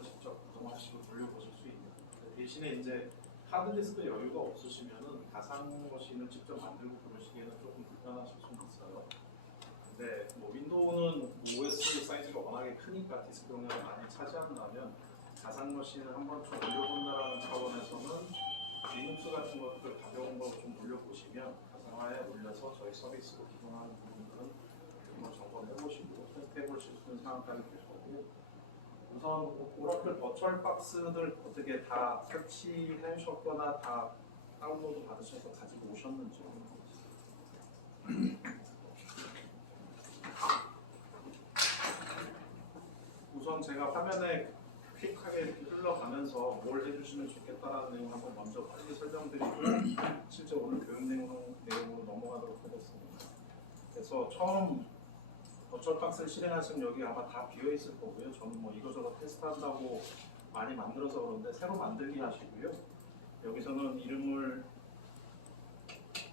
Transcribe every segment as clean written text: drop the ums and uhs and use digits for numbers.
파일을 직접 구동하시고 돌려보실 수 있는. 대신에 이제 하드디스크 여유가 없으시면은 가상 머신을 직접 만들고 그러시기에는 조금 불편하실 수 있어요. 근데 뭐 윈도우는 OS 사이즈가 워낙에 크니까 디스크 용량을 많이 차지한다면 가상 머신을 한 번쯤 올려본다라는 차원에서는 리눅스 같은 것들 가벼운 거 좀 올려보시면 가상화에 올려서 저희 서비스로 기동하는 부분들은 한번 점검해보시고 테스트해보실 수 있는 상황까지 될 거고, 우선 오라클 버추얼 박스들 어떻게 다 설치하셨거나 다 다운로드 받으셔서 가지고 오셨는지. 우선 제가 화면에 퀵하게 이렇게 흘러가면서 뭘 해주시면 좋겠다라는 내용 한번 먼저 빨리 설명드리고 실제 오늘 교육 내용으로 넘어가도록 하겠습니다. 그래서 처음 버추얼 박스를 실행하시면 여기 아마 다 비어 있을 거고요. 저는 뭐 이거저거 테스트한다고 많이 만들어서 그런데 새로 만들기 하시고요. 여기서는 이름을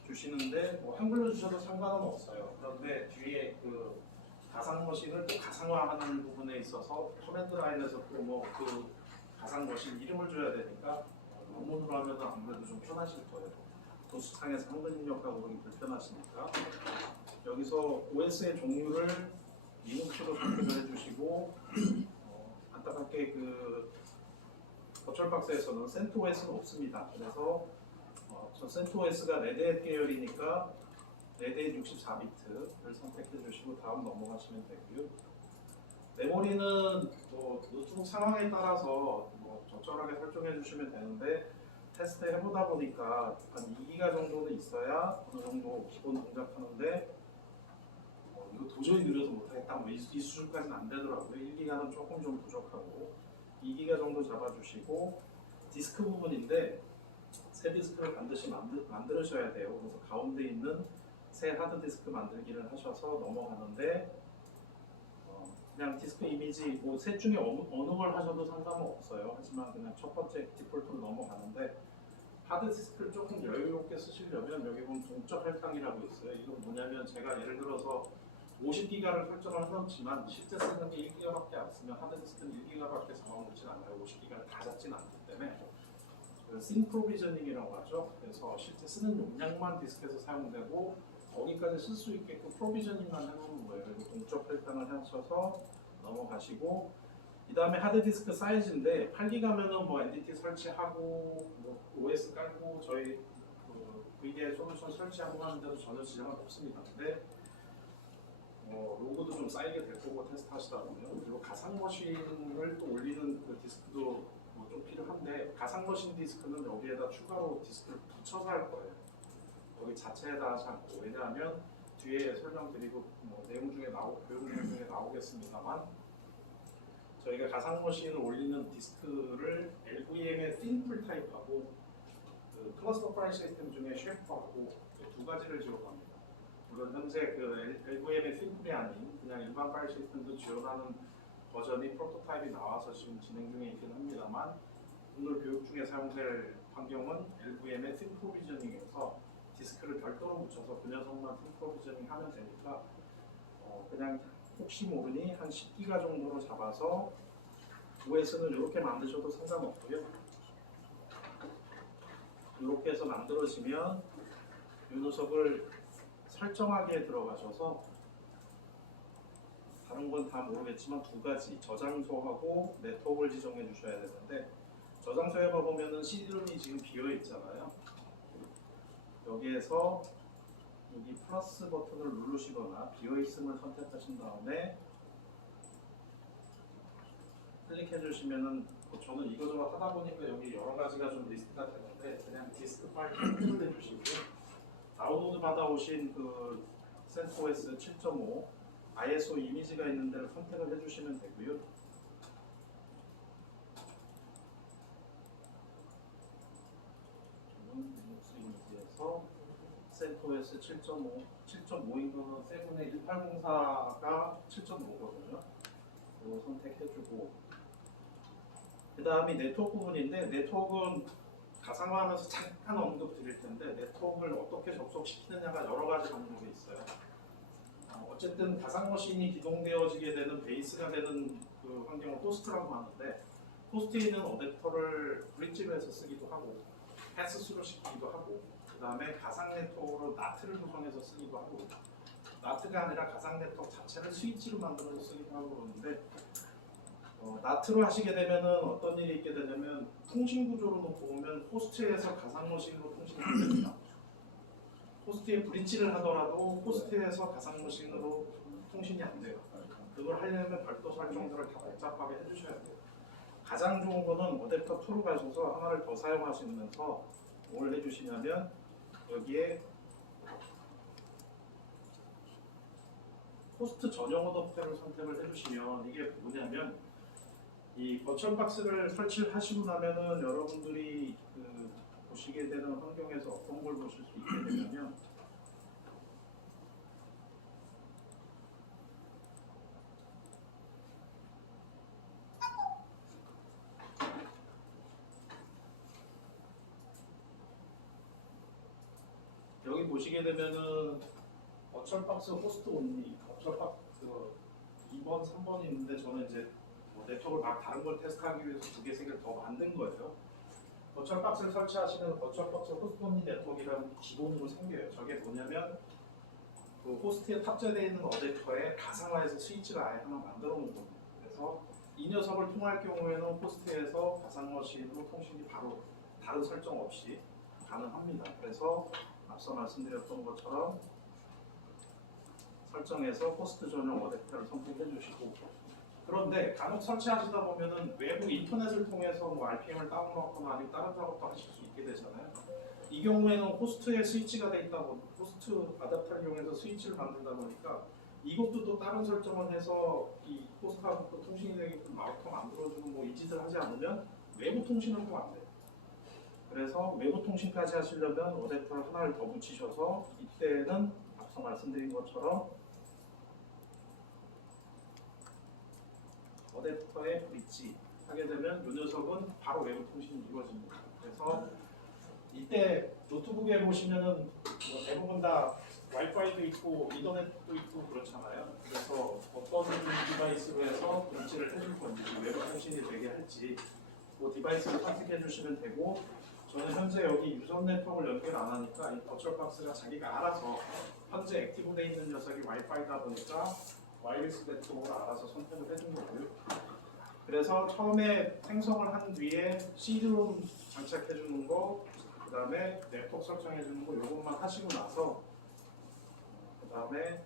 주시는데 뭐 한글로 주셔도 상관은 없어요. 그런데 뒤에 그 가상 머신을 또 가상화하는 부분에 있어서 커맨드 라인에서 또 뭐 그 가상 머신 이름을 줘야 되니까 원문으로 하면 아무래도 좀 편하실 거예요. 도수창에서 한글 입력하고 그러기 불편하시니까 여기서 OS의 종류를 리눅스로 선택을 해주시고 안타깝게 그 버추얼박스에서는 CentOS는 없습니다. 그래서 저 CentOS가 레드햇 계열이니까 레드햇 64비트를 선택해 주시고 다음 넘어가시면 되고요. 메모리는 뭐 노트북 상황에 따라서 뭐 적절하게 설정해 주시면 되는데 테스트 해보다 보니까 한 2기가 정도는 있어야 어느 정도 기본 동작하는데 이거 도저히 느려서 못하겠다 뭐 이 수준까지는 안 되더라고요. 1기가는 조금 좀 부족하고 2기가 정도 잡아주시고 디스크 부분인데 새 디스크를 반드시 만들으셔야 돼요. 그래서 가운데 있는 새 하드디스크 만들기를 하셔서 넘어가는데 그냥 디스크 이미지 뭐 셋 중에 어느 걸 하셔도 상관은 없어요. 하지만 그냥 첫 번째 디폴트로 넘어가는데 하드디스크를 조금 여유롭게 쓰시려면 여기 보면 동적 할당이라고 있어요. 이건 뭐냐면 제가 예를 들어서 50기가를 설정을 해놓지만 실제 쓰는 게 1기가밖에 안 쓰면 하드디스크는 1기가밖에 잡아먹진 않아요. 50기가를 다 잡진 않기 때문에 싱프로비저닝이라고 하죠. 그래서 실제 쓰는 용량만 디스크에서 사용되고 거기까지 쓸 수 있게끔 프로비저닝만 해놓는 거예요. 그리고 동적 할당을 하셔서 넘어가시고 이 다음에 하드디스크 사이즈인데 8기가면은 뭐 NDT 설치하고 뭐 OS 깔고 저희 그 VDI 솔루션 설치하고 하는데도 전혀 지장은 없습니다. 근데 로그도 좀 쌓이게 될 거고 테스트 하시다 보면 그리고 가상 머신을 또 올리는 그 디스크도 뭐 좀 필요한데 가상 머신 디스크는 여기에다 추가로 디스크를 붙여서 할 거예요. 여기 자체에다 하지 않고. 왜냐하면 뒤에 설명드리고 뭐 내용 중에 교육 내용 중에 나오겠습니다만 저희가 가상 머신을 올리는 디스크를 LVM의 싱플 타입하고 그 클러스터 파일 시스템 중에 쉐퍼하고 두 가지를 지원합니다. 물론 현재 그 LVM의 싱플이 아닌 그냥 일반 파일 시스템도 지원하는 버전이 프로토타입이 나와서 지금 진행 중에 있긴 합니다만 오늘 교육 중에 사용될 환경은 LVM의 싱프로비저닝에서 디스크를 별도로 붙여서 그 녀석만 싱프로비저닝 하면 되니까 그냥 혹시 모르니 한 10기가 정도로 잡아서 OS는 이렇게 만드셔도 상관없고요. 이렇게 해서 만들어지면 이 녀석을 설정하기에 들어가셔서 다른 건 다 모르겠지만 두 가지 저장소하고 네트워크를 지정해 주셔야 되는데 저장소에 가보면은 CD롬이 지금 비어 있잖아요. 여기에서 여기 플러스 버튼을 누르시거나 비어 있음을 선택하신 다음에 클릭해 주시면은 저는 이거저거 하다 보니까 여기 여러 가지가 좀 리스트가 되는데 그냥 디스크 파일 클릭해 주시고요. 다운로드 받아오신 그 CentOS 7.5 ISO 이미지가 있는 데를 선택을 해주시면 되고요. 저는 리눅스 이미지에서 CentOS 7.5인 거는 세븐의 1804가 7.5거든요. 이거 선택해주고 그 다음이 네트워크 부분인데 네트워크는 가상화하면서 잠깐 언급 드릴 텐데 네트워크를 어떻게 접속시키느냐가 여러 가지 방법이 있어요. 어쨌든 가상 머신이 기동되어지게 되는 베이스가 되는 그 환경을 호스트라고 하는데 호스트에 있는 어댑터를 브릿지로 해서 쓰기도 하고 패스스로 시키기도 하고 그 다음에 가상 네트워크로 나트를 구성해서 쓰기도 하고 나트가 아니라 가상 네트워크 자체를 스위치로 만들어서 쓰기도 하고 그러는데 나트로 하시게 되면은 어떤 일이 있게 되냐면 통신 구조로 보면 호스트에서 가상 머신으로 통신이 안 됩니다. 호스트에 브릿지를 하더라도 호스트에서 가상 머신으로 통신이 안 돼요. 그걸 하려면 별도 설정들을 다 복잡하게 해주셔야 돼요. 가장 좋은 거는 어댑터 2로 가셔서 하나를 더 사용하시면서 뭘 해주시냐면 여기에 호스트 전용 어댑터를 선택을 해주시면 이게 뭐냐면 이 버추얼 박스를 설치를 하시고 나면은 여러분들이 보시게 되는 환경에서 어떤 걸 보실 수 있게 되냐면 여기 보시게 되면은 버추얼 박스 호스트 온리 버추얼 박스 2번, 3번이 있는데 저는 이제 네트워크를 막 다른 걸 테스트하기 위해서 2개, 3개를 더 만든 거예요. 버추얼 박스를 설치하시는 버추얼 박스 호스트 온리 네트워크라는 기본으로 생겨요. 저게 뭐냐면 그 호스트에 탑재되어 있는 어댑터에 가상화해서 스위치를 아예 하나 만들어 놓은 겁니다. 그래서 이 녀석을 통할 경우에는 호스트에서 가상 머신으로 통신이 바로 다른 설정 없이 가능합니다. 그래서 앞서 말씀드렸던 것처럼 설정해서 호스트 전용 어댑터를 선택해 주시고 그런데 간혹 설치하시다 보면은 외부 인터넷을 통해서 뭐 RPM을 다운받거나 아니면 다른 작업도 하실 수 있게 되잖아요. 이 경우에는 호스트에 스위치가 돼 있다 보니 호스트 어댑터를 이용해서 스위치를 만들다 보니까 이것도 또 다른 설정을 해서 이 호스트하고 또 통신이 되게끔 마우터 만들어주는 뭐 이 짓을 하지 않으면 외부 통신은 또 안 돼요. 그래서 외부 통신까지 하시려면 어댑터를 하나를 더 붙이셔서 이때는 앞서 말씀드린 것처럼 어댑터에 브릿지 하게 되면 이 녀석은 바로 외부 통신이 이루어집니다. 그래서 이때 노트북에 보시면은 뭐 대부분 다 와이파이도 있고 이더넷도 있고 그렇잖아요. 그래서 어떤 디바이스로 해서 브릿지를 해줄 건지 외부 통신이 되게 할지 그 디바이스를 선택해 주시면 되고 저는 현재 여기 유선 네트워크를 연결 안 하니까 이 버추얼 박스가 자기가 알아서 현재 액티브되어 있는 녀석이 와이파이다 보니까 와이어리스 네트워크를 알아서 선택을 해준 거고요. 그래서 처음에 생성을 한 뒤에 시드롬 장착해 주는 거, 그 다음에 네트워크 설정해 주는 거 이것만 하시고 나서 그 다음에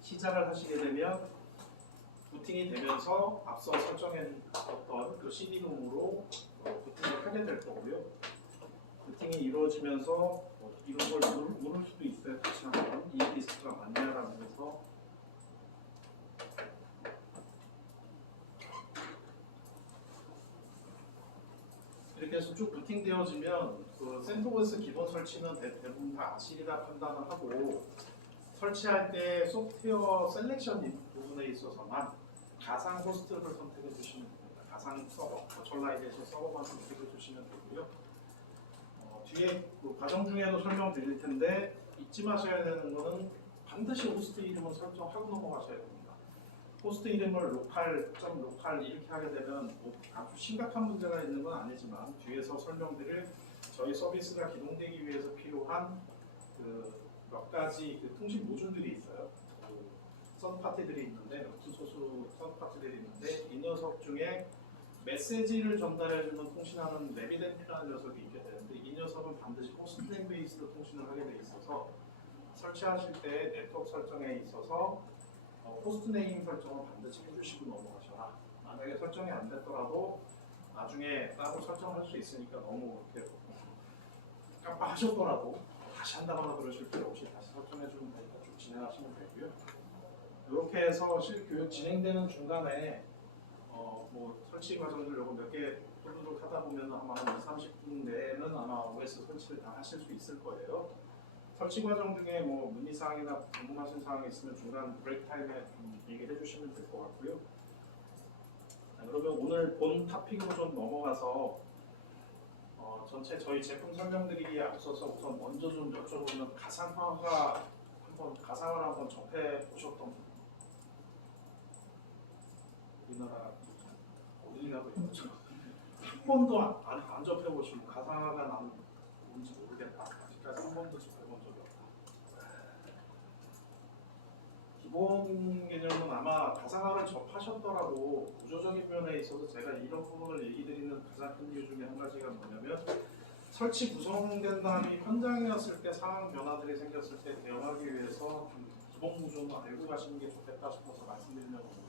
시작을 하시게 되면 부팅이 되면서 앞서 설정했던 그 CD롬으로 부팅을 하게 될 거고요. 부팅이 이루어지면서 이런 걸 누를 수도 있어요. 다시 한번 이 디스크가 맞냐라고 해서 이렇게 해서 쭉 부팅되어지면 그 샌드보스 기본 설치는 대부분 다 아시리라 판단을 하고 설치할 때 소프트웨어 셀렉션 부분에 있어서만 가상 호스트를 선택해 주시면 됩니다. 가상 서버, 버추얼라이제이션 서버만 선택해 주시면 되고요. 뒤에 그 과정 중에도 설명드릴 텐데 잊지 마셔야 되는 거는 반드시 호스트 이름을 설정하고 넘어가셔야 됩니다. 호스트 이름을 로컬 이렇게 하게 되면 뭐 아주 심각한 문제가 있는 건 아니지만 뒤에서 설명드릴 저희 서비스가 기동되기 위해서 필요한 그 몇 가지 그 통신 모듈들이 있어요. 그 서드파티들이 있는데 루트 소스 서드파티들이 있는데 이 녀석 중에 메시지를 전달해주는 통신하는 레비덴트라는 녀석이 있게 되는데 이 녀석은 반드시 호스트네임 베이스로 통신을 하게 돼 있어서 설치하실 때 네트워크 설정에 있어서 호스트네임 설정을 반드시 해주시고 넘어가셔라. 만약에 설정이 안 됐더라도 나중에 따로 설정할 수 있으니까 너무 이렇게 깜빡하셨더라도 다시 한다거나 그러실 필요 없이 다시 설정해 주면 되니까 쭉 진행하시면 되고요. 이렇게 해서 실교육 진행되는 중간에 뭐 설치 과정들 요거 몇 개 뚜루룩 하다 보면 아마 한 30분 내에는 아마 OS 설치를 다 하실 수 있을 거예요. 설치 과정 중에 뭐 문의사항이나 궁금하신 사항이 있으면 중간 브레이크 타임에 좀 얘기해 주시면 될 것 같고요. 자, 그러면 오늘 본 토픽으로 좀 넘어가서 전체 저희 제품 설명드리기에 앞서서 우선 먼저 좀 여쭤보면 가상화를 한번 접해 보셨던 우리나라 개나 더 있죠. 한 번도 안 접해보시고 가상화가 나는 뭔지 모르겠다. 아직까지 한 번도 접해본 적이 없다. 기본 개념은 아마 가상화를 접하셨더라도 구조적인 면에 있어서 제가 이런 부분을 얘기 드리는 가장 큰 이유 중에 한 가지가 뭐냐면 설치 구성된 다음에 현장이었을 때 상황 변화들이 생겼을 때 대응하기 위해서 좀 기본 구조는 알고 가시는 게 좋겠다 싶어서 말씀드리는 거고요.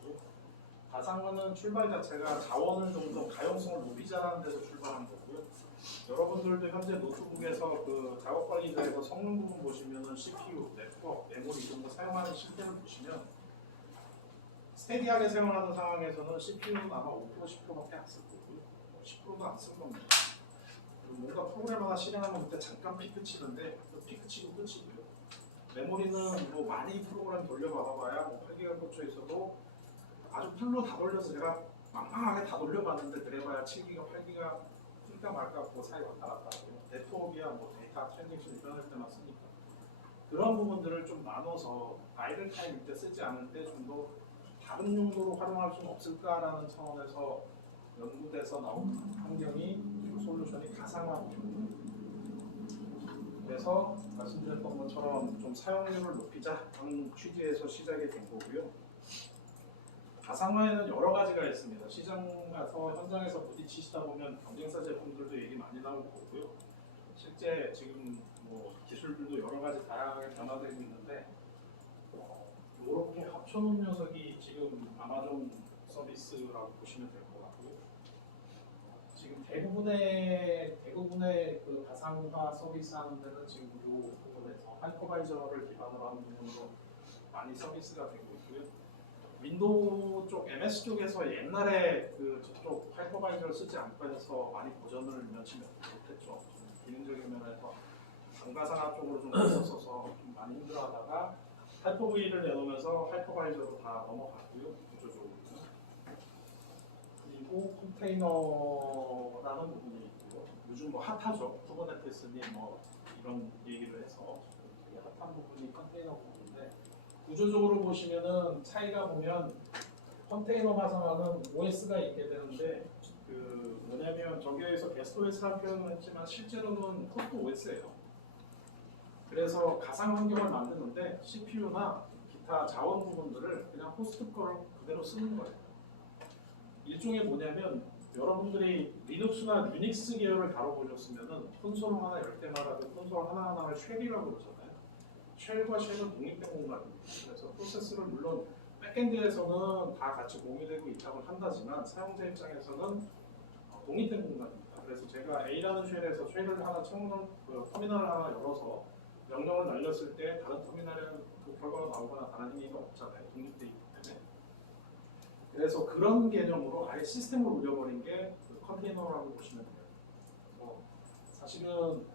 가상화는 출발 자체가 자원을 좀 더 가용성을 높이자라는 데서 출발한 거고요. 여러분들도 현재 노트북에서 그 작업 관리자에서 성능 부분 보시면은 CPU, 네트워크, 메모리 이런 거 사용하는 시스템을 보시면 스테디하게 사용하는 상황에서는 CPU는 아마 5%, 10%밖에 안 쓸 거고요. 10%도 안 쓸 겁니다. 뭔가 프로그램 하나 실행하면 그때 잠깐 피크 치는데 그 피크 치고 끝이고요. 메모리는 뭐 많이 프로그램 돌려봐봐야 뭐 8기가 꽂혀 있어도 아주 풀로 다 돌려서 제가 망망하게 다 돌려봤는데 그래봐야 7기가, 8기가 쓸까 말까 그 사이 왔다 갔다 하고요. 네트워크야 뭐 데이터 트랜잭션 일어날 때만 쓰니까 그런 부분들을 좀 나눠서 아이들 타임일 때 쓰지 않을 때 좀 더 다른 용도로 활용할 수는 없을까라는 차원에서 연구돼서 나온 환경이 솔루션이 가상화입니다. 그래서 말씀드렸던 것처럼 좀 사용률을 높이자는 취지에서 시작이 된 거고요. 가상화에는 여러 가지가 있습니다. 시장 가서 현장에서 부딪히시다 보면 경쟁사 제품들도 얘기 많이 나올 거고요. 실제 지금 뭐 기술들도 여러 가지 다양하게 변화되고 있는데 이렇게 합쳐놓은 녀석이 지금 아마존 서비스라고 보시면 될 것 같고요. 지금 대부분의 그 가상화 서비스 하는 데는 지금 이 부분에서 하이퍼바이저를 기반으로 하는 부분으로 많이 서비스가 되고 있고요. 윈도우 쪽 MS 쪽에서 옛날에 그 저쪽 하이퍼바이저를 쓰지 않고 해서 많이 버전을 며칠 못했죠. 기능적인 면에서 강가상화 쪽으로 좀 있었어서 좀 많이 힘들어하다가 하이퍼V를 내놓으면서 하이퍼바이저로 다 넘어갔고요. 구조적으로. 그리고 컨테이너라는 부분이 있고요. 요즘 뭐 핫하죠. 쿠버네티스니 뭐 이런 얘기를 해서 되게 핫한 부분이 컨테이너 부분인데 구조적으로 보시면은 차이가 보면 컨테이너 가상화는 OS가 있게 되는데 그 뭐냐면 저기에서 게스트 OS라는 표현을 했지만 실제로는 호스트 OS예요. 그래서 가상 환경을 만드는데 CPU나 기타 자원 부분들을 그냥 호스트 거를 그대로 쓰는 거예요. 일종의 뭐냐면 여러분들이 리눅스나 유닉스 계열을 다뤄보셨으면은 콘솔 하나 열 때마다 그 콘솔 하나하나를 쉘이라고 그러잖아요. 쉘과 쉘은 독립된 공간입니다. 그래서 프로세스를 물론 백엔드에서는 다 같이 공유되고 있다고 한다지만 사용자 입장에서는 독립된 공간입니다. 그래서 제가 A라는 쉘에서 쉘을 하나 터미널을 하나 열어서 명령을 날렸을 때 다른 터미널에 그 결과가 나오거나 다른 행위가 없잖아요. 독립되어 있기 때문에. 그래서 그런 개념으로 아예 시스템을 올려버린 게 그 컨테이너라고 보시면 돼요. 사실은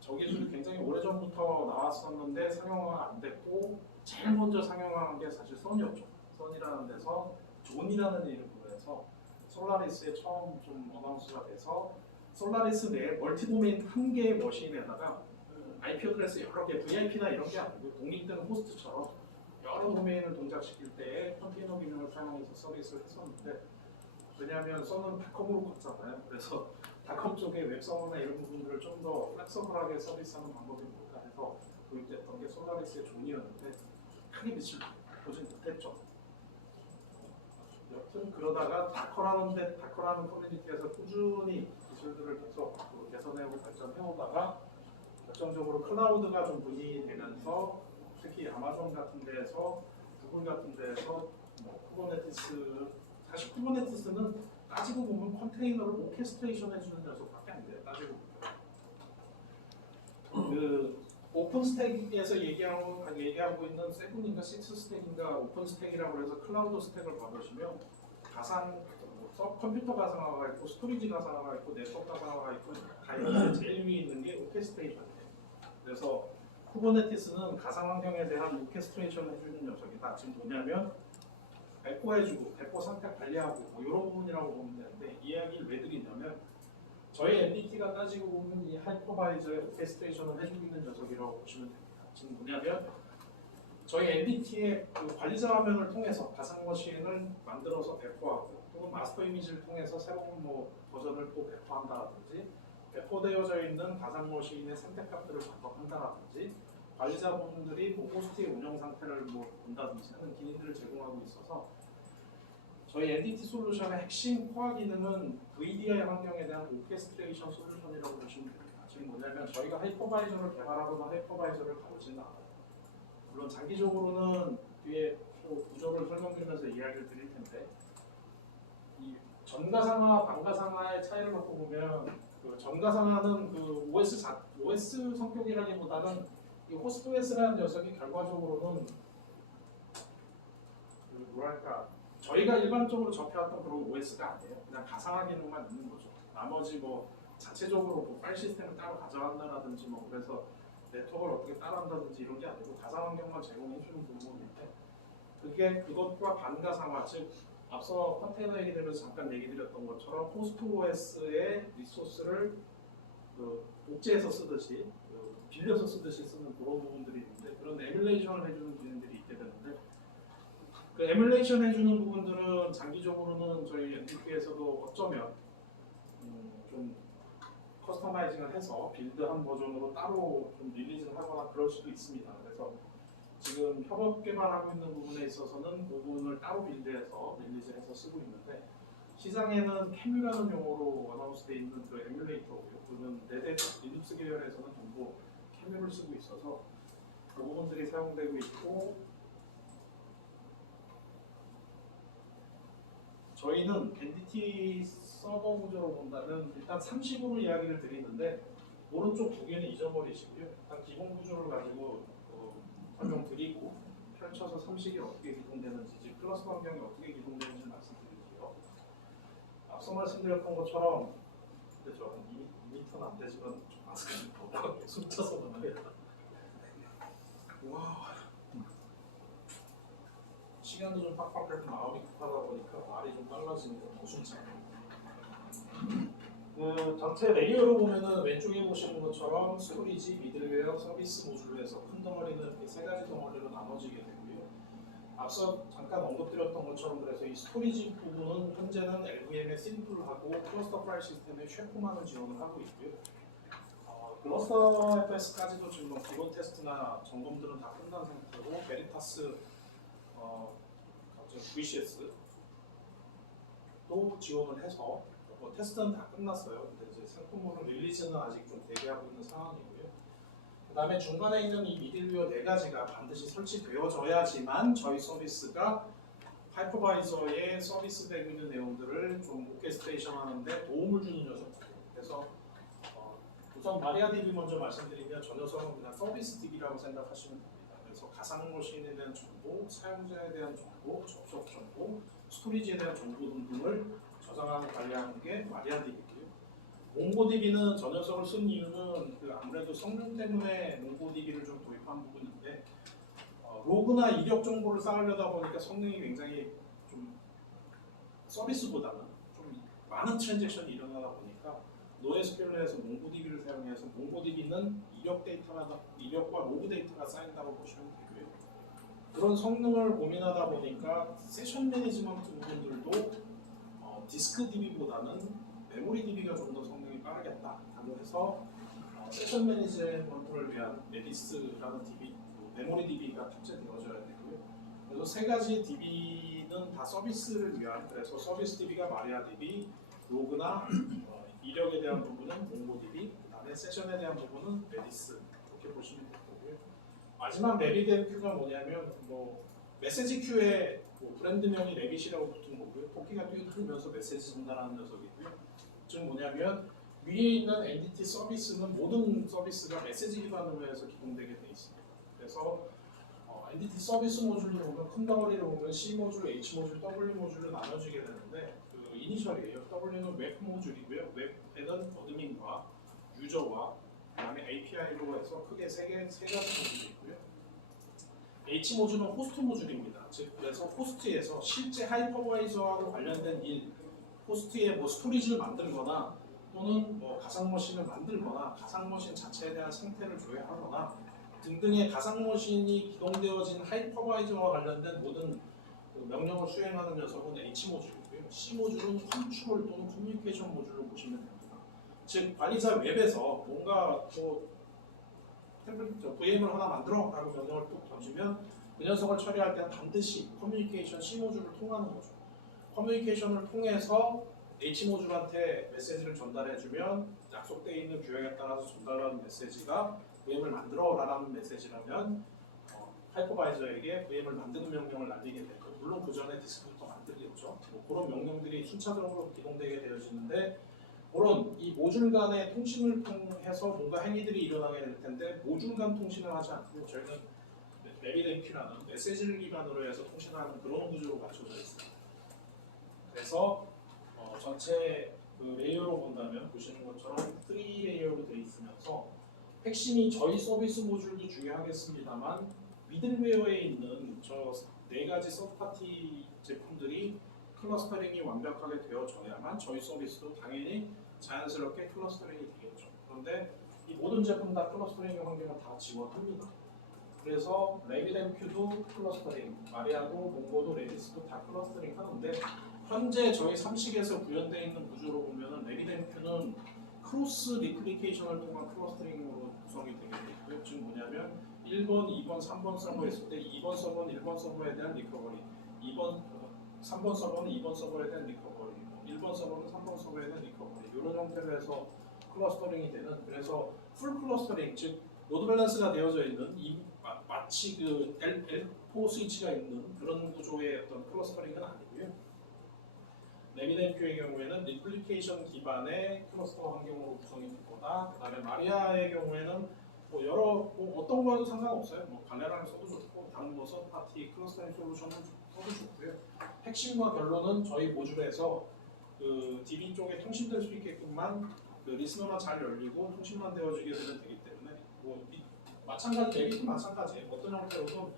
저 기술이 굉장히 오래전부터 나왔었는데 상용화가 안 됐고 제일 먼저 상용화한 게 사실 선이었죠. 선이라는 데서 존이라는 이름으로 해서 솔라리스에 처음 좀 어나운스가 돼서 솔라리스 내에 멀티 도메인 한 개의 머신에다가 IP 어드레스 여러 개, VIP나 이런 게 아니고 독립된 호스트처럼 여러 도메인을 동작시킬 때에 컨테이너 기능을 사용해서 서비스를 했었는데 왜냐하면 선은 닷컴으로 컸잖아요. 그래서 닷컴 쪽에 웹서버나 이런 부분들을 좀 더 플렉서블하게 서비스하는 방법이 뭘까 해서 도입됐던 게 솔라리스의 존이었는데 크게 빛을 보진 못했죠. 여튼 그러다가 다커라는 커뮤니티에서 꾸준히 기술들을 계속 개선해오고 발전해오다가 결정적으로 클라우드가 좀 분이 되면서 특히 아마존 같은 데에서 구글 같은 데에서 뭐 쿠버네티스 사실 쿠버네티스는 따지고 보면 컨테이너를 오케스트레이션 해주는 녀석밖에 안 돼요. 따지고 보면 그 오픈스택에서 얘기하고 있는 세븐인가 식스 스택인가 오픈스택이라고 해서 클라우드 스택을 받으시면 가상 컴퓨터 가상화가 있고 스토리지 가상화가 있고 네트워크 가상화가 있고 다 있는데 제일 위에 있는 게 오케스트레이션이에요. 그래서 쿠버네티스는 가상 환경에 대한 오케스트레이션을 해주는 녀석이다. 지금 뭐냐면 배포해주고 배포 상태 관리하고 뭐 이런 부분이라고 보면 되는데 이 이야기를 왜 드리냐면 저희 MBT가 따지고 보면 이 하이퍼바이저의 오케스트레이션을 해주고 있는 녀석이라고 보시면 됩니다. 지금 뭐냐면 저희 MBT의 그 관리자 화면을 통해서 가상 머신을 만들어서 배포하고 또는 마스터 이미지를 통해서 새로운 뭐 버전을 또 배포한다라든지 배포되어져 있는 가상 머신의 선택값들을 분석한다라든지 관리자분들이 뭐 호스트의 운영 상태를 뭐 본다든지 하는 기능들을 제공하고 있어서 저희 NDT 솔루션의 핵심 코어 기능은 VDI 환경에 대한 오케스트레이션 솔루션이라고 보시면 됩니다. 지금 뭐냐면 저희가 하이퍼바이저를 개발하거나 하이퍼바이저를 다루지는 않아요. 물론 장기적으로는 뒤에 또 구조를 설명드리면서 이야기를 드릴 텐데 이 전가상화, 반가상화의 차이를 놓고 보면 그 전가상화는 그 OS 성격이라기보다는 이 호스트 OS라는 녀석이 결과적으로는 그 뭐랄까 저희가 일반적으로 접해왔던 그런 OS가 아니에요. 그냥 가상화 기능만 있는 거죠. 나머지 뭐 자체적으로 뭐 파일 시스템을 따로 가져간다라든지 뭐 그래서 네트워크를 어떻게 따라한다든지 이런 게 아니고 가상 환경만 제공해주는 부분인데 그게 그것과 반가상화 즉 앞서 컨테이너 얘기 들으면서 잠깐 얘기 드렸던 것처럼 호스트 OS의 리소스를 그 복제해서 쓰듯이 빌려서 쓰듯이 쓰는 그런 부분들이 있는데 그런 에뮬레이션을 해주는 기능들이 있게 되는데 그 에뮬레이션 해주는 부분들은 장기적으로는 저희 NDT에서도 어쩌면 좀 커스터마이징을 해서 빌드한 버전으로 따로 좀 릴리즈를 하거나 그럴 수도 있습니다. 그래서 지금 협업 개발하고 있는 부분에 있어서는 부분을 따로 빌드해서 릴리즈해서 쓰고 있는데 시장에는 캠이라는 용어로 어나운스되어 있는 그 에뮬레이터고요. 그는 레드 리눅스 계열에서는 전부 캠을 쓰고 있어서 그 부분들이 사용되고 있고 저희는 NDT 서버 구조로 본다면 일단 30으로 이야기를 드리는데 오른쪽 두 개는 잊어버리시고요. 일단 기본 구조를 가지고 설명드리고 펼쳐서 30이 어떻게 기동되는지 즉 클러스터 환경이 어떻게 기동되는지 말씀드릴게요. 앞서 말씀드렸던 것처럼 근데 저 한 2m는 안 되지만 마스크를 벗고 숨차서 만나겠다. 와 시간도 좀 빡빡해서 마음이 급하다 보니까 말이 좀 빨라지니까 더 숨차요. 그 전체 레이어로 보면은 왼쪽에 보시는 것처럼 스토리지, 미들웨어, 서비스 모듈로 해서 큰 덩어리는 이렇게 세 가지 덩어리로 나눠지게 되고요. 앞서 잠깐 언급드렸던 것처럼 그래서 이 스토리지 부분은 현재는 LVM의 심플하고 클러스터 파일 시스템의 쉐프만을 지원을 하고 있고요. 클러스터 FS까지도 지금 뭐 기본 테스트나 점검들은 다 끝난 상태고 베리타스 VCS도 지원을 해서 테스트는 다 끝났어요. 근데 이제 상품으로 릴리즈는 아직 좀 대기하고 있는 상황이고요. 그 다음에 중간에 있는 이 미들웨어 네 가지가 반드시 설치되어져야지만 저희 서비스가 하이퍼바이저의 서비스되고 있는 내용들을 좀 오케스트레이션 하는데 도움을 주는 녀석이에요. 그래서 우선 마리아DB 먼저 말씀드리면 저 녀석은 그냥 서비스 DB라고 생각하시면 됩니다. 그래서 가상 머신에 대한 정보, 사용자에 대한 정보, 접속 정보, 스토리지에 대한 정보 등등을 저장하고 관리하는 게 마리아DB고요. 몽고DB는 저 녀석을 쓴 이유는 그 아무래도 성능 때문에 몽고DB를 좀 도입한 부분인데 로그나 이력 정보를 쌓으려다 보니까 성능이 굉장히 좀 서비스보다는 좀 많은 트랜잭션이 일어나다 보니까 NoSQL에서 몽고DB를 사용해서 몽고DB는 이력과 로그 데이터가 쌓인다고 보시면 되고요. 그런 성능을 고민하다 보니까 세션 매니지먼트 부분들도 디스크 DB보다는 메모리 DB가 좀 더 성능이 빠르겠다라고 해서 세션 매니지먼트를 위한 메디스라는 DB, 메모리 DB가 탑재되어져야 되고요. 그래서 세 가지 DB는 다 서비스를 위한 그래서 서비스 DB가 마리아DB, 로그나 이력에 대한 부분은 몽고DB, 그다음에 세션에 대한 부분은 메디스 이렇게 보시면 될 거고요. 마지막 레빗 큐가 뭐냐면 메시지 큐에 브랜드명이 레빗이라고 붙은 거고요. 토끼가 뛰어들면서 메시지 전달하는 녀석이고요. 즉 뭐냐면 위에 있는 NDT 서비스는 모든 서비스가 메시지 기반으로 해서 기동되게 돼 있습니다. 그래서 NDT 서비스 모듈로 보면 큰 덩어리로 보면 C 모듈, H 모듈, W 모듈로 나눠지게 되는데 그 이니셜이에요. W는 웹 모듈이고요. 웹에는 어드민과 유저와 그다음에 API로 해서 크게 세 가지 모듈이 있고요. H 모듈은 호스트 모듈입니다. 즉 그래서 호스트에서 실제 하이퍼바이저하고 관련된 일, 호스트에 스토리지를 만들거나 또는 가상 머신을 만들거나 가상 머신 자체에 대한 상태를 조회하거나 등등의 가상 머신이 기동되어진 하이퍼바이저와 관련된 모든 명령을 수행하는 녀석은 H 모듈이고요. 모듈이고요. C 모듈은 컨트롤 또는 커뮤니케이션 모듈로 보시면 됩니다. 즉 관리자 웹에서 뭔가 뭐 템플릿 VM을 하나 만들어라고 명령을 또 던지면 그 녀석을 처리할 때는 반드시 커뮤니케이션 C 모듈을 통하는 거죠. 커뮤니케이션을 통해서 H 모듈한테 메시지를 전달해주면 약속되어 있는 규격에 따라서 전달하는 메시지가 VM을 만들어라는 메시지라면 하이퍼바이저에게 VM을 만드는 명령을 날리게 되고, 물론 그 전에 디스크부터 만들겠죠. 뭐 그런 명령들이 순차적으로 기동되게 되어지는데, 그런 이 모듈 간의 통신을 통해서 뭔가 행위들이 일어나게 될 텐데, 모듈 간 통신을 하지 않고 저희는 RabbitMQ라는 메시지를 기반으로 해서 통신하는 그런 구조로 갖춰져 있습니다. 그래서 전체 그 레이어로 본다면 보시는 것처럼 3레이어로 되어 있으면서 핵심이 저희 서비스 모듈도 중요하겠습니다만 미들웨어에 있는 저 4가지 서브파티 제품들이 클러스터링이 완벽하게 되어져야만 저희 서비스도 당연히 자연스럽게 클러스터링이 되겠죠. 그런데 이 모든 제품 다 클러스터링 환경을 다 지원합니다. 그래서 RabbitMQ도 클러스터링, 마리아도, 몽고도, 레디스도 다 클러스터링 하는데, 현재 저희 삼식에서 구현되어 있는 구조로 보면은 RabbitMQ는 크로스 리플리케이션을 통한 클러스터링으로 구성이 되게 되어 있고요. 즉 뭐냐면 1번, 2번, 3번 서버 있을 때 2번 서버는 1번 서버에 대한 리커버리, 3번 서버는 2번 서버에 대한 리커버리, 1번 서버는 3번 서버에 대한 리커버리, 이런 형태로 해서 클러스터링이 되는, 그래서 풀 클러스터링, 즉 로드 밸런스가 되어져 있는 마치 그 L4 스위치가 있는 그런 구조의 어떤 클러스터링은 아니고요. RabbitMQ의 경우에는 리플리케이션 기반의 클러스터 환경으로 구성이 될 거다. 그다음에 마리아의 경우에는 뭐 여러 어떤 거와도 상관없어요. 뭐 갈레라를 써도 좋고 다른 뭐 서브파티 클러스터링 솔루션을 써도 좋고요. 핵심과 결론은 저희 모듈에서 그 DB 쪽에 통신될 수 있게끔만 그 리스너만 잘 열리고 통신만 되어지게 되면 되기 때문에 뭐 마찬가지 레빗도 마찬가지예요. 어떤 형태로든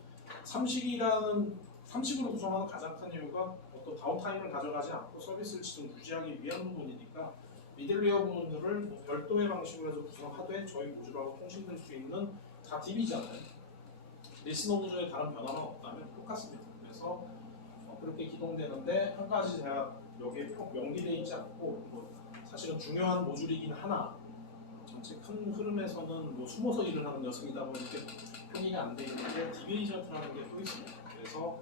삼식으로 구성하는 가장 큰 이유가 어떤 다운타임을 가져가지 않고 서비스를 지금 유지하기 위한 부분이니까 미들웨어 부분들을 뭐 별도의 방식으로 해서 구성하되 저희 모듈하고 통신될 수 있는 다 DB잖아요. 리스너 구조에 다른 변화는 없다면 똑같습니다. 그래서 그렇게 기동되는데, 한 가지 제가 여기에 꼭 명기되어 있지 않고 뭐 사실은 중요한 모듈이긴 하나 전체 큰 흐름에서는 뭐 숨어서 일을 하는 녀석이다 보니 이렇게 표기가 안 돼 있는데 DB 에이전트라는 게 또 있습니다. 그래서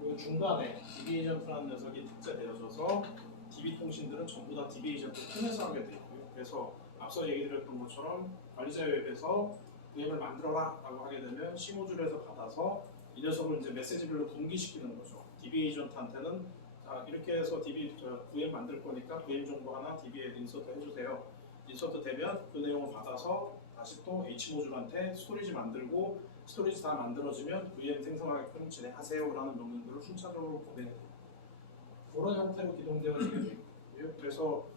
그 중간에 DB 에이전트라는 녀석이 탑재되어져서 DB 통신들은 전부 다 DB 에이전트 통해서 하게 되어 있고요. 그래서 앞서 얘기드렸던 것처럼 관리자 웹에서 VM을 만들어라 라고 하게 되면 C 모듈에서 받아서 이 녀석을 이제 메시지별로 분기시키는 거죠. DB 에이전트한테는 자, 이렇게 해서 VM 만들 거니까 VM 정보 하나 DB에 인서트 해주세요. 인서트 되면 그 내용을 받아서 다시 또 H 모듈한테 스토리지 만들고, 스토리지 다 만들어지면 VM 생성하게끔 진행하세요 라는 명령들을 순차적으로 보내게 됩니다. 그런 형태로 기동되어지게 되고요. 그래서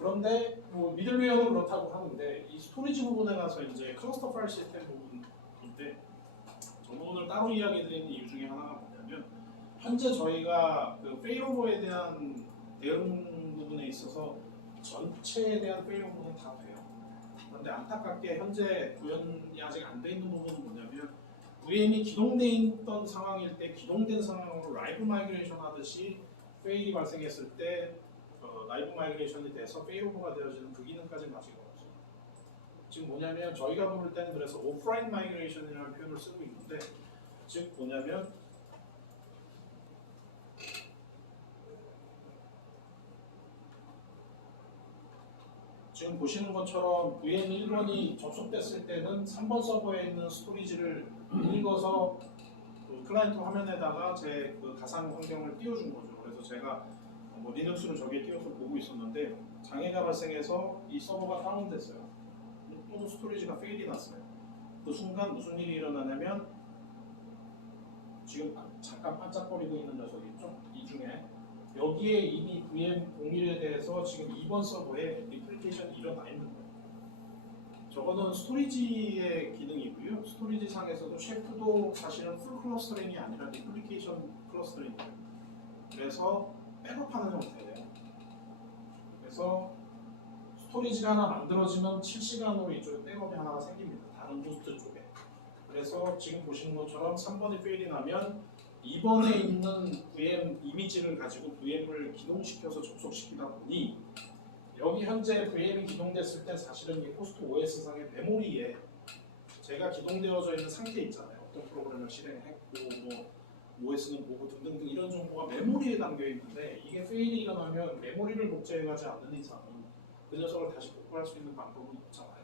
그런데 뭐 미들웨어는 그렇다고 하는데, 이 스토리지 부분에 가서 이제 클러스터 파일 시스템 부분인데, 저 부분을 따로 이야기 드리는 이유 중에 하나가 뭐냐면, 현재 저희가 그 페일오버에 대한 대응 부분에 있어서 전체에 대한 페일오버는 다 돼요. 그런데 안타깝게 현재 구현이 아직 안 돼 있는 부분은 뭐냐면, VM이 기동돼 있던 상황일 때 기동된 상황으로 라이브 마이그레이션 하듯이 페일이 발생했을 때 라이브 마이그레이션이 돼서 페일오버가 되어지는 그 기능까지는 아직 없어요. 지금 뭐냐면 저희가 부를 때는 그래서 오프라인 마이그레이션이라는 표현을 쓰고 있는데, 즉 뭐냐면 지금 보시는 것처럼 VM 1번이 접속됐을 때는 3번 서버에 있는 스토리지를 읽어서 그 클라이언트 화면에다가 제 그 가상 환경을 띄워준 거죠. 그래서 제가 뭐 리눅스를 저기에 띄워서 보고 있었는데 장애가 발생해서 이 서버가 다운됐어요. 또 스토리지가 페일이 났어요. 그 순간 무슨 일이 일어나냐면, 지금 잠깐 반짝거리고 있는 녀석이 있죠? 이 중에 여기에 이미 VM 01에 대해서 지금 2번 서버에 리플리케이션이 일어나 있는 거예요. 저거는 스토리지의 기능이고요. 스토리지 상에서도 셰프도 사실은 풀 클러스터링이 아니라 리플리케이션 클러스터링이에요. 그래서 백업하는 형태예요. 그래서 스토리지가 하나 만들어지면 7시간으로 이쪽에 백업이 하나가 생깁니다. 다른 호스트 쪽에. 그래서 지금 보시는 것처럼 3번이 페일이 나면 2번에 있는 VM 이미지를 가지고 VM을 기동시켜서 접속시키다 보니 여기 현재 VM이 기동됐을 때 사실은 이 호스트 OS상의 메모리에 제가 기동되어져 있는 상태 있잖아요. 어떤 프로그램을 실행했고 뭐 OS는 뭐고 등등등 이런 정보가 메모리에 담겨 있는데 이게 페일이 일어나면 메모리를 복제해가지 않는 이상은 그 녀석을 다시 복구할 수 있는 방법은 없잖아요.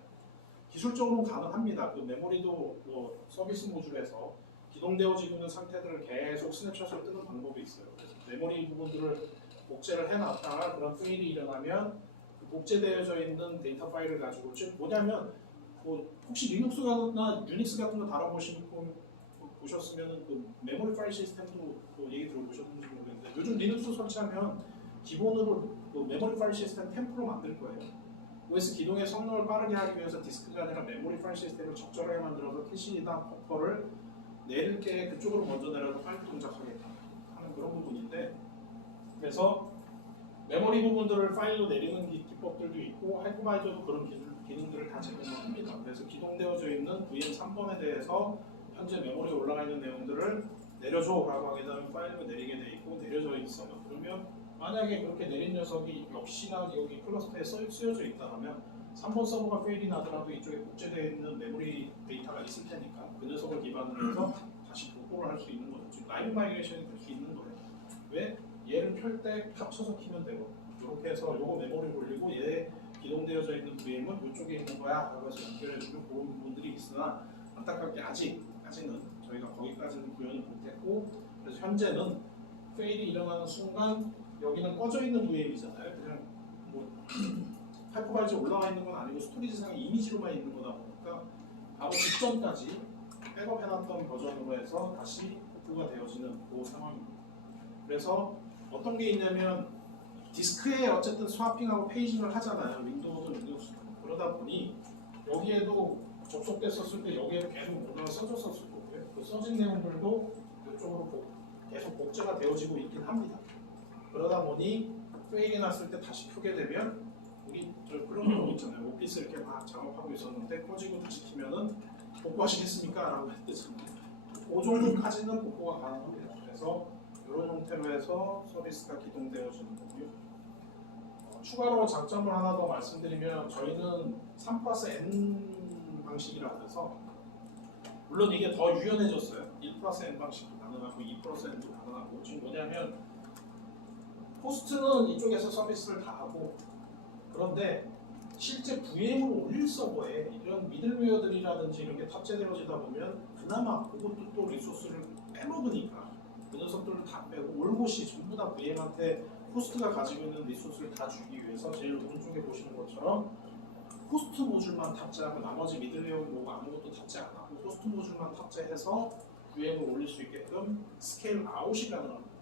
기술적으로는 가능합니다. 그 메모리도 뭐 서비스 모듈에서 기동되어지고 있는 상태들을 계속 스냅샷을 뜨는 방법이 있어요. 그래서 메모리 부분들을 복제를 해놨다가 그런 페일이 일어나면 그 복제되어져 있는 데이터 파일을 가지고 즉 뭐냐면 뭐 혹시 리눅스나 유닉스 같은 거 보셨으면 그 메모리 파일 시스템도 그 얘기 들어보셨는지 모르겠는데 요즘 리눅스 설치하면 기본으로 그 메모리 파일 시스템 템프로 만들 거예요. OS 기동의 성능을 빠르게 하기 위해서 디스크가 아니라 메모리 파일 시스템을 적절하게 만들어서 캐시나 버퍼를 내릴 때 그쪽으로 먼저 내려서 빨리 동작하게끔 하는 그런 부분인데 그래서 메모리 부분들을 파일로 내리는 기법들도 있고 하이퍼바이저도 그런 기능들을 다 제공을 합니다. 그래서 기동되어져 있는 VM3번에 대해서 현재 메모리에 올라가 있는 내용들을 내려줘 라고 하게 되면 파일로 내리게 돼 있고 내려져 있어요. 그러면 만약에 그렇게 내린 녀석이 역시나 여기 클러스터에 쓰여져 있다면 3번 서버가 페일이 나더라도 이쪽에 복제되어 있는 메모리 데이터가 있을 테니까 그 녀석을 기반으로 해서 다시 복구를 할 수 있는 거죠. 즉 라이브 마이그레이션이 될 수 있는 거예요. 왜? 얘를 펼 때 합쳐서 키면 되고 이렇게 해서 요거 메모리를 올리고 얘 기동되어져 있는 VM은 이쪽에 있는 거야 라고 해서 연결해주는 그런 부분들이 있으나 안타깝게 아직은 저희가 거기까지는 구현을 못했고 그래서 현재는 페일이 일어나는 순간 여기는 꺼져 있는 VM이잖아요. 그냥 뭐 하이퍼바이저 올라와 있는 건 아니고 스토리지상에 이미지로만 있는 거다 보니까 바로 직전까지 백업해놨던 버전으로 해서 다시 복구가 되어지는 그 상황입니다. 그래서 어떤 게 있냐면 디스크에 어쨌든 스와핑하고 페이징을 하잖아요. 윈도우든 리눅스든. 그러다 보니 여기에도 접속됐었을 때 여기에도 계속 뭔가가 써졌었을 거고요. 그 써진 내용들도 이쪽으로 계속 복제가 되어지고 있긴 합니다. 그러다 보니 페일이 났을 때 다시 켜게 되면 우리 저 그런 경우 있잖아요. 오피스 이렇게 막 작업하고 있었는데 꺼지고 다시 키면은 복구하시겠습니까? 라고 했듯잖아요. 그 정도까지는 복구가 가능합니다. 그래서 이런 형태로 해서 서비스가 기동되어지는 거고요. 추가로 장점을 하나 더 말씀드리면 저희는 3+N 방식이라 해서 물론 이게 더 유연해졌어요. 1+N 방식도 가능하고 2+N도 가능하고 지금 뭐냐면 호스트는 이쪽에서 서비스를 다 하고 그런데 실제 VM으로 올릴 서버에 이런 미들웨어들이라든지 이런 게 탑재되어지다 보면 그나마 그것도 또 리소스를 빼먹으니까 그 녀석들을 다 빼고 올 곳이 전부 다 VM한테 호스트가 가지고 있는 리소스를 다 주기 위해서 제일 오른쪽에 보시는 것처럼 호스트 모듈만 탑재하고 나머지 미들웨어 뭐고 아무것도 탑재 안 하고 호스트 모듈만 탑재해서 VM을 올릴 수 있게끔 스케일 아웃이 가능합니다.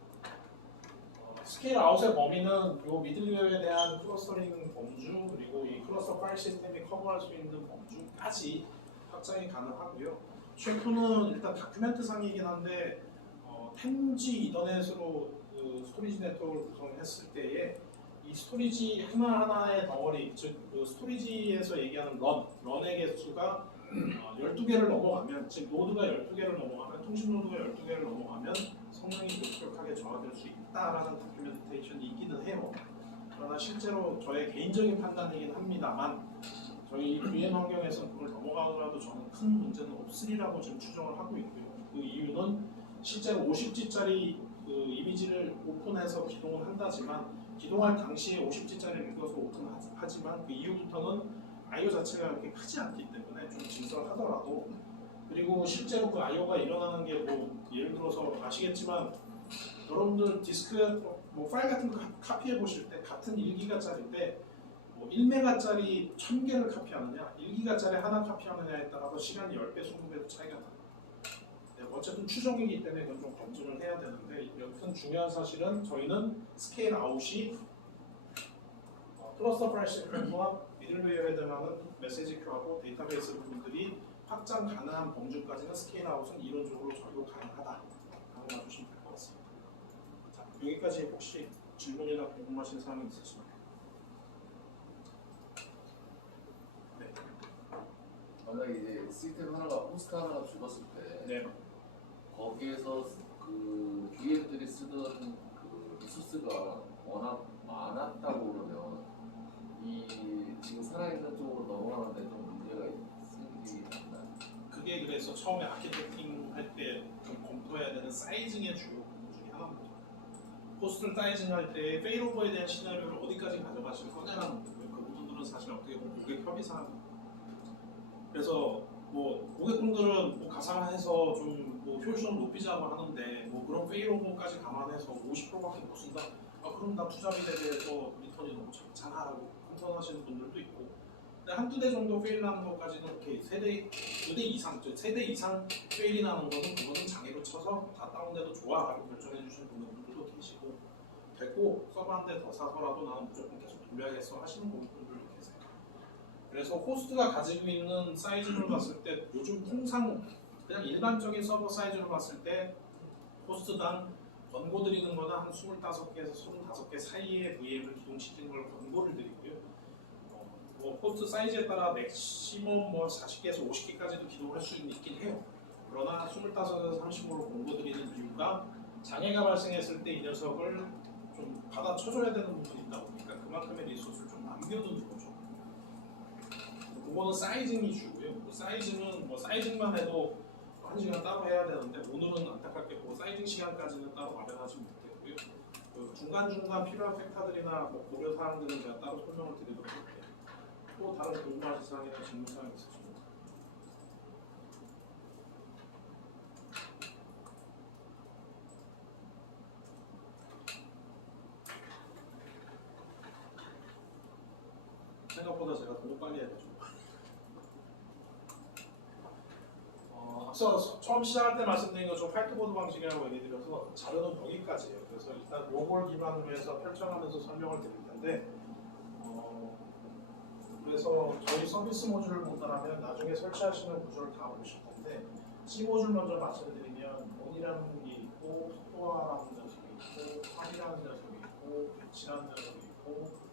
스케일 아웃의 범위는 이 미들웨어에 대한 클러스터링 범주 그리고 이 클러스터 파일 시스템이 커버할 수 있는 범주까지 확장이 가능하고요. 쉐프는 일단 다큐멘트 상이긴 한데 10G 이더넷으로 그 스토리지 네트워크를 구성했을 때에 이 스토리지 하나하나의 덩어리, 즉 그 스토리지에서 얘기하는 런의 개수가 12개를 넘어가면, 즉 노드가 12개를 넘어가면, 통신 노드가 12개를 넘어가면 성능이 급격하게 저하될 수 있다라는 다큐멘테이션이 있기는 해요. 그러나 실제로 저의 개인적인 판단이긴 합니다만 저희 VM 환경에서 그걸 넘어가더라도 저는 큰 문제는 없으리라고 지금 추정을 하고 있고요. 그 이유는 실제로 50G짜리 그 이미지를 오픈해서 기동을 한다지만 기동할 당시에 50G짜리를 읽어서 오픈하지만 그 이후부터는 I/O 자체가 그렇게 크지 않기 때문에 좀 진설하더라도 그리고 실제로 그 I/O가 일어나는 게 뭐 예를 들어서 아시겠지만 여러분들 디스크 뭐 파일 같은 거 카피해 보실 때 같은 1기가짜리인데 뭐 1메가짜리 1000개를 카피하느냐 1기가짜리 하나 카피하느냐에 따라서 시간이 10배, 20배도 차이가 나요. 어쨌든 추정이기 때문에 그건 좀 검증을 해야 되는데 여튼 중요한 사실은 저희는 스케일 아웃이 클러스터 파일 시스템과 미들웨어에 해당하는 메시지 큐하고 데이터베이스 부분들이 확장 가능한 범주까지는 스케일 아웃은 이론적으로 적용 가능하다라고 봐주시면 될 것 같습니다. 자, 여기까지 혹시 질문이나 궁금하신 사항이 있으시나요? 네. 만약에 이제 시스템 하나가 호스트 하나가 죽었을 때 네. 거기에서 그 기계들이 쓰던 그 리소스가 워낙 많았다고 그러면 이 지금 살아있는 쪽으로 넘어가는데 좀 문제가 생기지 않나요? 그게 그래서 처음에 아키텍팅 할 때 좀 검토해야 되는 사이징의 주요 부분 중에 하나입니다. 호스트를 사이징 할 때 페일오버에 대한 시나리오를 어디까지 가져가실 거냐라는 부분, 그 부분들은 사실 어떻게 보면 고객 협의 사항입니다. 그래서 뭐 고객분들은 뭐 가상화해서 좀 뭐 효율성을 높이자고 하는데 뭐 그런 페일오버까지 감안해서 50%밖에 못 쓴다. 아 그럼 나 투자비에 대해서 리턴이 너무 작잖아라고 컨선하시는 분들도 있고. 근데 한두 대 정도 페일 나는 것까지는 오케이. 두 대 이상, 세 대 이상 페일이 나는 거는 그거는 장애로 쳐서 다 다운돼도 좋아라고 결정해 주시는 분들도 계시고, 됐고 서버 한 대 더 사서라도 나는 무조건 계속 돌려야겠어 하시는 분들도 계세요. 그래서 호스트가 가지고 있는 사이즈를 봤을 때 요즘 통상 그냥 일반적인 서버 사이즈로 봤을 때 호스트당 권고 드리는 거는 한 25개에서 35개 사이의 VM을 기동시키는 걸 권고를 드리고요. 뭐 호스트 사이즈에 따라 맥시멈 뭐 40개에서 50개까지도 기동할 수 있긴 해요. 그러나 25에서 30으로 권고드리는 이유가 장애가 발생했을 때 이 녀석을 좀 받아쳐줘야 되는 부분이 있다 보니까 그만큼의 리소스를 좀 남겨두는 거죠. 그거는 사이징 이슈고요. 그 사이징은 뭐 사이징만 해도 1시간 따로 해야 되는데 오늘은 안타깝게 그 사이징 시간까지는 따로 마련하지 못했고요. 그 중간중간 필요한 팩터들이나 뭐 고려 사항들은 제가 따로 설명을 드리도록 할게요. 또 다른 궁금하신 사항이나 질문 사항 있으십니까? 생각보다 제가 너무 빨리 해가지고 앞서 처음 시작할 때 말씀드린 것처럼 화이트보드 방식이라고 얘기드려서 자료는 여기까지예요. 그래서 일단 요걸 기반으로 해서 펼쳐가면서 설명을 드릴 텐데 그래서 저희 서비스 모듈을 본다면 나중에 설치하시는 구조를 다 보실 텐데 C 모듈 먼저 말씀드리면 몬이라는 게 있고 스토어라는 녀석이 있고 팝이라는 녀석이 있고 배치라는 녀석이 있고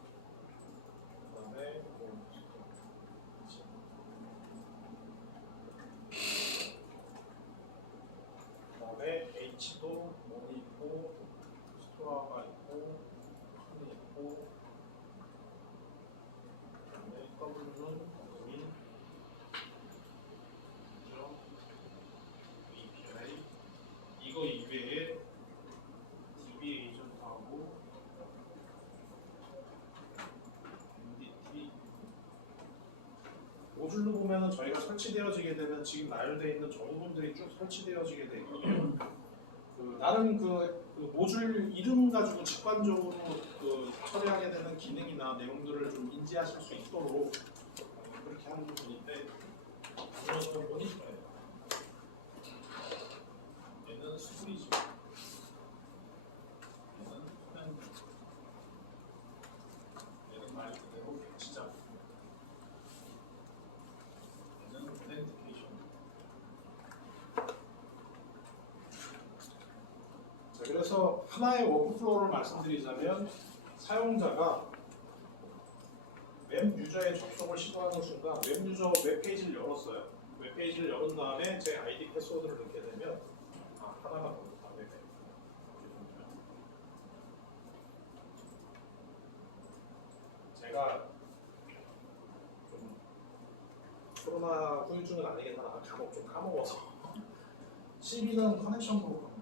그다음에 H도 몬이 있고 스토어가 있고 팝이 있고 그다음에 W는 어금이 API 이거 이외에 DB 에이전트하고 MDT 모듈로 보면은 저희가 설치되어지게 되면 지금 나열되어 있는 저 부분들이 쭉 설치되어지게 되어 있거든요. 나름 그 모듈 이름 가지고 직관적으로 처리하게 되는 기능이나 내용들을 좀 인지하실 수 있도록 그렇게 하는 부분인데 이것은 모니터예요. 얘는 스토리지. 얘는 커맨드. 얘는 말 그대로 배치자. 얘는 오텐티케이션. 자, 그래서 하나의 워크플로우를 말씀드리자면 사용자가 웹 유저의 접속을 시도하는 순간 웹 유저 웹페이지를 열었어요. 웹페이지를 열은 다음에 제 아이디 패스워드를 넣게 되면 하나가 더 있다. 제가 좀 코로나 후유증은 아니긴 하나 좀 까먹어서 CB는 커넥션 브로커입니다.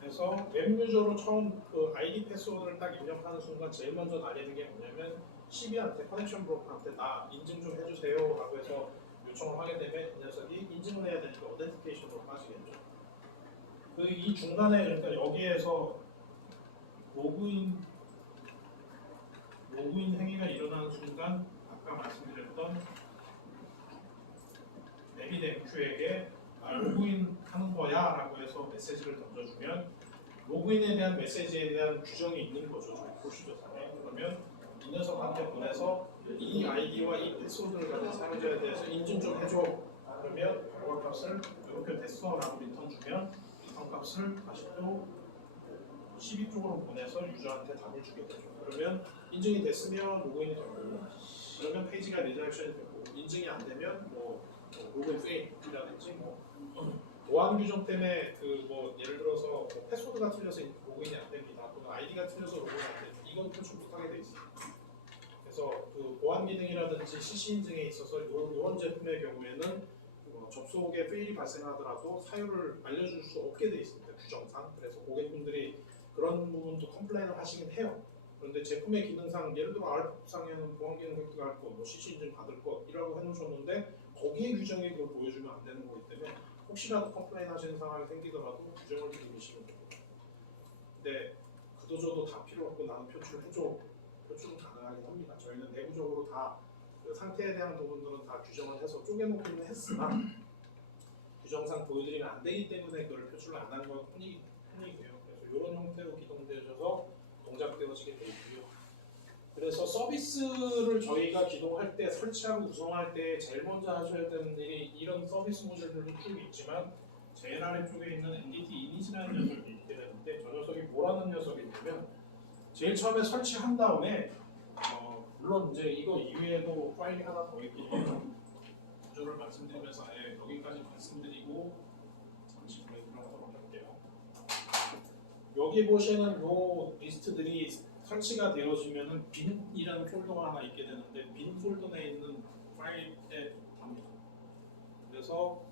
그래서 웹 유저로 처음 그 아이디 패스워드를 딱 입력하는 순간 제일 먼저 알려진 게 뭐냐면 CB한테 커넥션 브로커한테 나 인증 좀 해주세요 라고 해서 요청을 하게 되면 이 녀석이 인증을 해야 되니까 오덴티케이션으로 빠지겠죠. 이 중간에 그러니까 여기에서 로그인 행위가 일어나는 순간 아까 말씀드렸던 내비덴큐에게 로그인 하는 거야 라고 해서 메시지를 던져주면 로그인에 대한 메시지에 대한 규정이 있는 거죠. 저희 프로시저상에. 그러면 이 녀석한테 보내서 이 아이디와 이 패스워드를 가진 사용자에 대해서 인증 좀 해줘. 그러면 결과 값을 이렇게 됐어 라고 리턴 주면 리턴 값을 다시 또 12쪽으로 보내서 유저한테 답을 주게 되죠. 그러면 인증이 됐으면 로그인이 되고 그러면 페이지가 리다이렉션이 되고 인증이 안 되면 뭐 로그인 페일이라든지 뭐 보안 규정 때문에 그 뭐 예를 들어서 뭐 패스워드가 틀려서 로그인이 안 됩니다. 또는 아이디가 틀려서 로그인 안 됩니다. 이건 표출 못하게 돼 있어요. 그래서 그 보안 기능이라든지 CC 인증에 있어서 이런 제품의 경우에는 접속에 페일이 발생하더라도 사유를 알려줄 수 없게 돼 있습니다. 규정상. 그래서 고객분들이 그런 부분도 컴플레인을 하시긴 해요. 그런데 제품의 기능상 예를 들어 RF상에는 보안 기능 획득할 것, 뭐 CC 인증 받을 것이라고 해놓으셨는데 거기에 규정이 그걸 보여주면 안 되는 거기 때문에 혹시라도 컴플레인 하시는 상황이 생기더라도 규정을 들으시면 됩니다. 근데 그도저도 다 필요 없고 나는 표출해줘. 표출은 가능하긴 합니다. 저희는 내부적으로 다 그 상태에 대한 부분들은 다 규정을 해서 쪼개놓기는 했으나 규정상 보여드리면 안 되기 때문에 그걸 표출을 안 한 건 뿐이고요. 그래서 이런 형태로 기동되셔서 동작되어지게 되어 있고요. 그래서 서비스를 저희가 기동할 때 설치하고 구성할 때 제일 먼저 하셔야 되는 일이 이런 서비스 모듈들도 쭉 있지만 제일 아래쪽에 있는 NDT 이니시라는 녀석이 있게 되는데 저 녀석이 뭐라는 녀석이냐면 제일 처음에 설치한 다음에 물론 이제 이거 이외에도 파일이 하나 더 있기 때문에 구조를 말씀드리면서 여기까지 말씀드리고 잠시 브레이크를 하도록 할게요. 여기 보시는 요 리스트들이 설치가 되어지면은 빈이라는 폴더가 하나 있게 되는데 빈 폴더 내에 있는 파일에 답니다. 그래서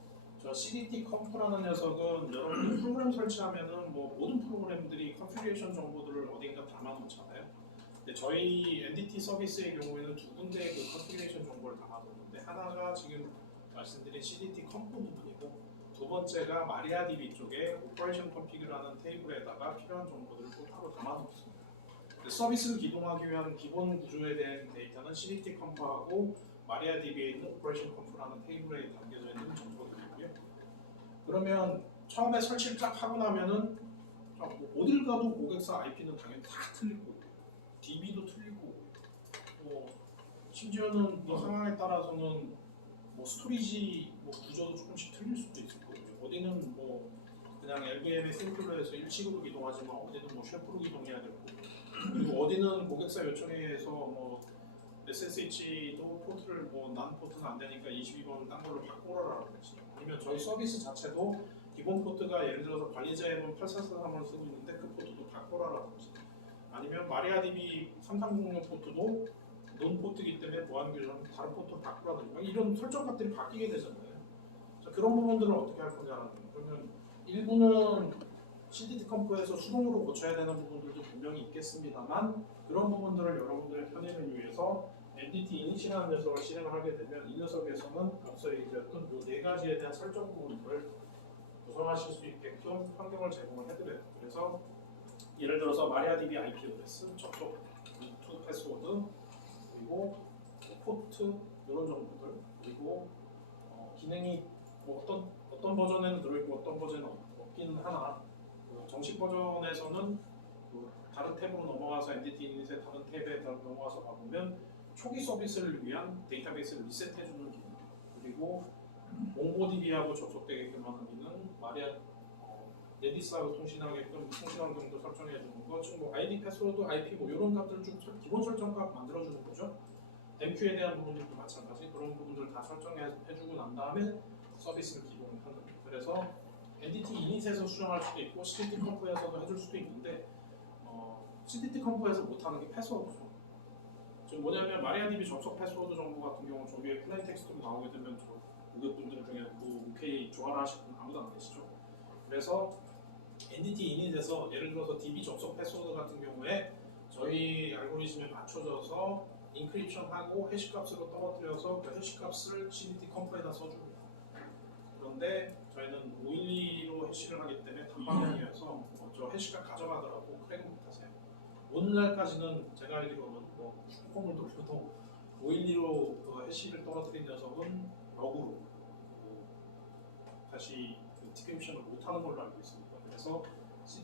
저 CDT 컴프라는 녀석은 여러분들 프로그램 설치하면은 뭐 모든 프로그램들이 컨피그레이션 정보들을 어딘가 담아놓잖아요. 근데 저희 NDT 서비스의 경우에는 두 군데의 그 컨피그레이션 정보를 담아뒀는데 하나가 지금 말씀드린 CDT 컴프 부분이고 두 번째가 마리아DB 쪽에 오퍼레이션 컨피그라는 테이블에다가 필요한 정보들을 또 따로 담아놓습니다. 서비스를 기동하기 위한 기본 구조에 대한 데이터는 CDT 컴프하고 마리아DB에 있는 오퍼레이션 컴프라는 테이블에 담겨져 있는 정보들이고요. 그러면 처음에 설치를 쫙 하고 나면은 어딜 가도 고객사 IP는 당연히 다 틀릴 거고 DB도 틀리고 뭐 심지어는 뭐 상황에 따라서는 뭐 스토리지 뭐 구조도 조금씩 틀릴 수도 있을 거고요. 어디는 뭐 그냥 LVM의 심플로 해서 일식으로 기동하지만 어디는 뭐 쉐프로 기동해야 되고 그리고 어디는 고객사 요청에 의해서 뭐 SSH도 포트를 뭐 난 포트는 안 되니까 22번 딴 걸로 바꾸라라고 그랬지. 아니면 저희 서비스 자체도 기본 포트가 예를 들어서 관리자 앱은 8443을 쓰고 있는데 그 포트도 바꾸라라고 그랬지. 아니면 마리아DB 3306 포트도 논 포트이기 때문에 보안 규정 다른 포트 바꾸라든지 이런 설정 값들이 바뀌게 되잖아요. 자, 그런 부분들을 어떻게 할 거냐는 거예요. 그러면 일부는 CDT 컴프에서 수동으로 고쳐야 되는 부분들도 분명히 있겠습니다만 그런 부분들을 여러분들의 편의를 위해서 NDT 이니시라는 녀석을 실행을 하게 되면 이 녀석에서는 앞서 얘기했던 이 네 가지에 대한 설정 부분들을 구성하실 수 있게끔 환경을 제공을 해드려요. 그래서 예를 들어서 마리아DB IP 어드레스, 접속 루트 패스워드, 그리고 포트 이런 정보들, 그리고 기능이 뭐 어떤 버전에는 들어있고 어떤 버전은 없긴 하나 정식 버전에서는 그 다른 탭으로 넘어가서 NDT 이닛의 다른 탭에 넘어가서 봐보면 초기 서비스를 위한 데이터베이스를 리셋해주는 기능, 그리고 몽고DB하고 접속되게끔 하는 기능, 네디스하고 통신하게끔 통신 환경도 설정해주는 거, 즉 뭐 ID, 패스워드, IP 뭐 이런 값들 쭉 기본 설정값 만들어주는 거죠. MQ에 대한 부분들도 마찬가지 그런 부분들 다 설정해주고 난 다음에 서비스를 기본하는. 그래서 NDT 이닛에서 수정할 수도 있고 CDT 컴프에서도 해줄 수도 있는데 CDT 컴프에서 못하는 게 패스워드죠. 지금 뭐냐면 마리아DB 접속 패스워드 정보 같은 경우 저 위에 플레인 텍스트로 나오게 되면 저 고객분들 중에 뭐 OK 좋아라 하실 분 아무도 안 계시죠. 그래서 NDT 이닛에서 예를 들어서 DB 접속 패스워드 같은 경우에 저희 알고리즘에 맞춰져서 인크립션하고 해시값으로 떨어뜨려서 그 해시값을 CDT 컴프에다 써줍니다. 그런데 저희는 512로 해시를 하기 때문에 단방향이어서 저 해시값 가져가더라도 크랙 못하세요. 오늘날까지는 제가 알기로는 뭐 슈퍼콤을 돌려도 512로 그 해시를 떨어뜨린 녀석은 역으로 다시 그 디크립션을 못하는 걸로 알고 있습니다. 그래서